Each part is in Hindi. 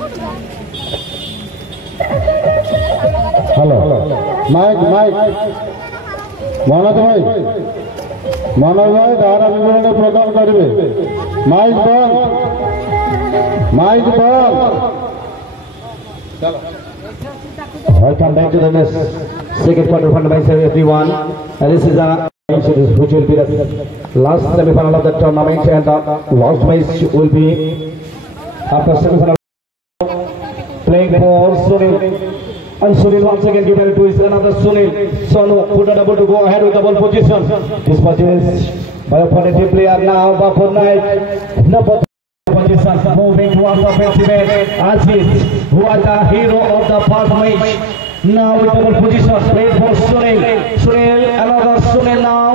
हेलो माइक माइक मनोज भाई धारा विवरण प्रदान करेंगे माइक बंद Welcome back to the next second quarter final by everyone. This is which will be the last semi-final of the tournament, and the last match will be after semi-final. Playing for Sunil, and Sunil once again given it to his another Sunil. Sonu put a double to go ahead with the ball position. This purchase by opponent player now. Bafur Naik, number position moving towards the offensive end. Aziz, who was the hero of the first match. Now with the ball position, played for Sunil. Sunil, another Sunil now.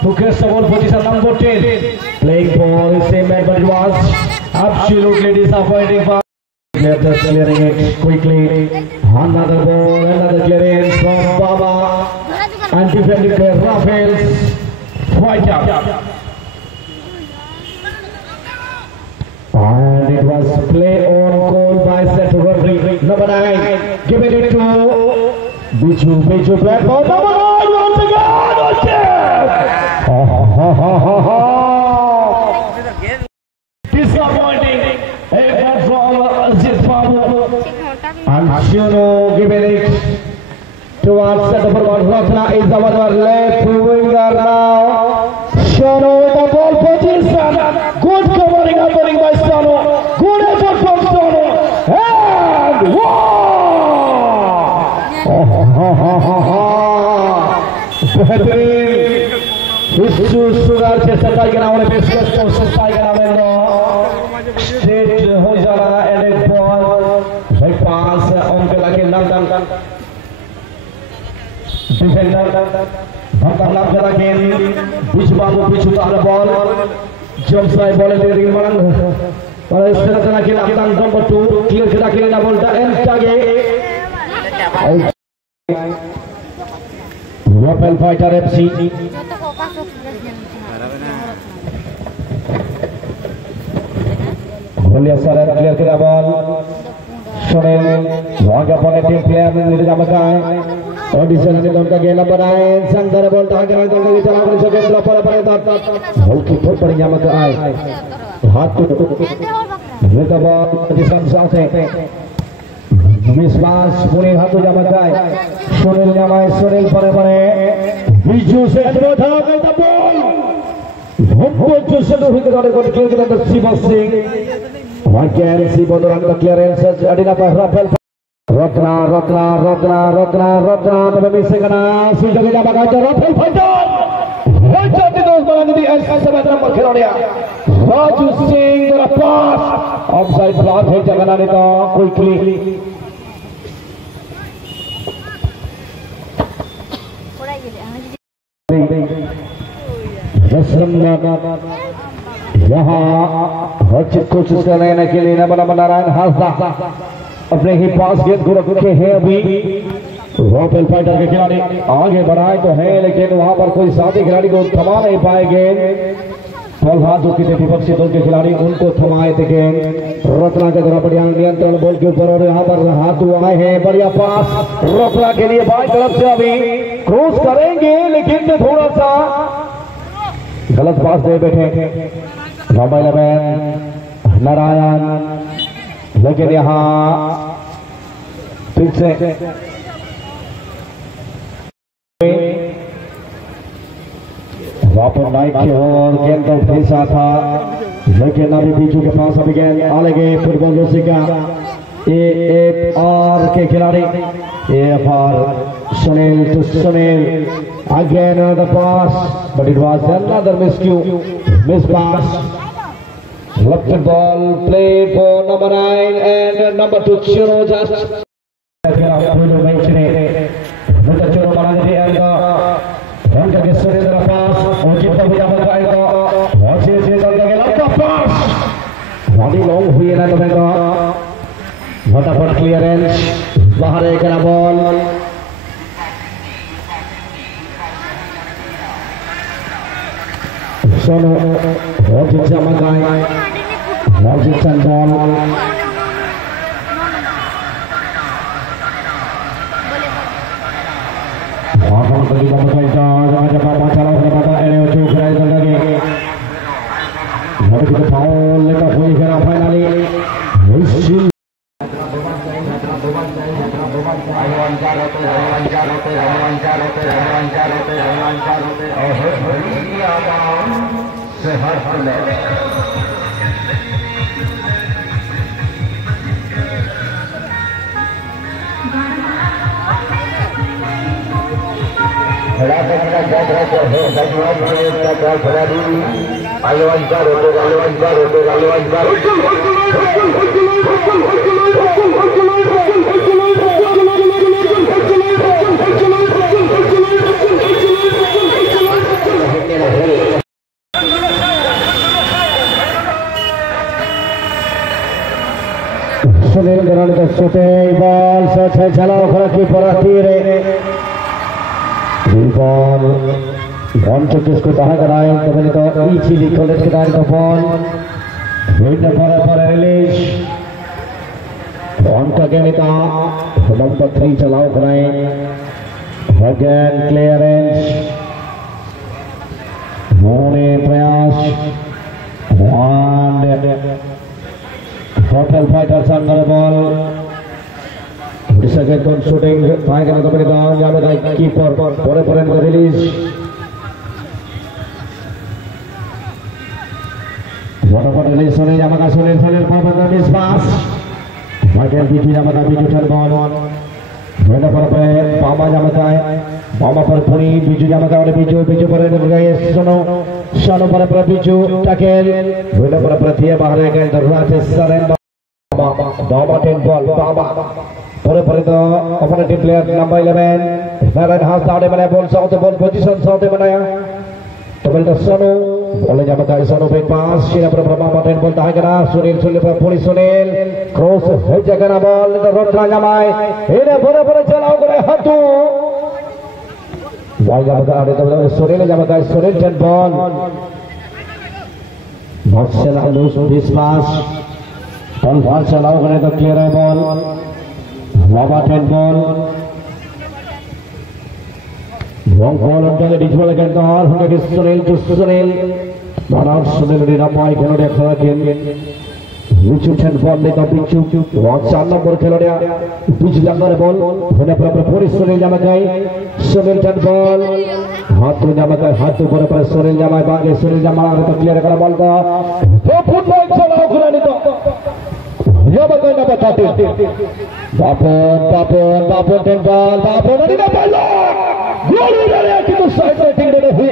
Who gets the ball position number 10. Playing for the same man, but it was absolutely disappointing. Just clearing it quickly. Another ball, another clearance from Baba. And defending player Rafael. White up. And it was play on goal by set referee number 9. Giving it to Biju play for number 9 once again. Disappointing effort from Aziz Babu. And Shuno giving it towards set for Ratna is our left winger now. Shuno with the ball position. Good covering up by Sonu. Good effort from Sonu. And Sugar Chester Tiger now on a biscuit for Tiger straight Hojala and a ball. Right pass on the Lakin London. Defender Bhatta Lakin. Which Babu pitch to the ball. Jumps by ball in the ring. Number 2. Clear to the kill double the end target. Weapon Fighter FC. Clear to the ball. Sunil. Long upon a team player with the Jamakai. Audition in the number 9. Sandra ball target. Goalkeeper for Yamakai. Hard to with the ball. Distance something. Miss Lance, Sunil Hatu Jamakai. Sunil Jamai, Sunil Pare. Biju said, "What happened the ball?" What to say to him? Got to kill the Siva Singh. One can see both on the clearances. Adina Rafael. Ratna. The missing an ass. Rafael fighter. Right up to those balls in the end. Number Kironia. Raju Singh the pass. Offside block. Jagananita quickly. यहाँ कोशिश करने के लिए नंबर नारायण हासदा अपने ही पास गेंद को रखे हैं अभी रॉयल फाइटर के खिलाड़ी आगे बढ़ाए तो है लेकिन वहां पर कोई साथी खिलाड़ी को थमा नहीं पाएंगे। बॉल हाथ जो किसी विपक्षी दल के खिलाड़ी उनको थमाए थे गेंद। रत्ना के द्वारा बढ़िया नियंत्रण बॉल के ऊपर और यहाँ पर हाथ आए हैं। बढ़िया पास रत्ना के लिए बाई तरफ से अभी क्रॉस करेंगे लेकिन थोड़ा सा गलत पास दे बैठे। नंबर 11 नारायण लेकिन यहाँ फिर से वापस नाइक की ओर गेंद का फेंसा था लेकिन अभी बीजू के पास अभी गेंद आ लगे फुटबॉल जोशी का AFR के खिलाड़ी AFR Sunil to Sunil again the pass but it was another miss pass. Left ball played for number 9 and number 2 Chiro just long हुई ना तो फटाफट क्लियरेंस बाहर एक बॉल सोनू बहुत अच्छा मगाए बहुत अच्छा ball Papa Chalo Papa and two guys again. What is the foul? Let us wait here finally. Sunil Garan the shooting ball, such a Jala Horaki Paratire. Ball, one to just go back and I, the Veneto, each is collected the ball. Wait for a release. One to Ganita, number 3 Jala Horai. Again, clearance. Mone Prayas. One. Hotel fighters under the ball. The second one shooting. Trying to come down. Yamada keeper. For a release. What about the release? Sonny Yamaka Sonny Sonny Papa miss pass. Michael Biti Yamaka Biti turn ball. When up Pama Yamaka. Mama for Puri. Biju Yamaka Biju Biju for a Sono. Shano for a Biju. Takel. When up for a Pratia Bahraga. The Rajas Saren. Baba 10 ball, Baba. For the opponent player number 11. Farad has out a ball, south the ball position, south the Manaya. Double the Sonu, Bola Yamaka Sonu big pass, Shina Baba 10 ball, Tigana, Sunil Sulipa, Puri Sunil, cross, Hejagana ball, the Rotra Yamai, in a Bora Chala Hatu. Yamaka, Sunil Yamaka, Sunil 10 ball. Marcel lose this pass. One pass allowed the clear ball. Baba 10 ball. Long ball until the digital against the half. Sunil to Sunil. Not out Sunil in a point. Cannot occur again. Bichu 10 ball. Let up Bichu. Watch on number Calodia. Bichu number ball. When a proper Puri Sunil Yamakai. Sunil 10 ball. Hatu Yamakai. Hatu for a Sunil Yamakai. Sunil Yamakai. Clear ball. Football Chala. Yamaka number 13. Bapon 10 ball. Bapon in the ball. Glory to the side. I think that he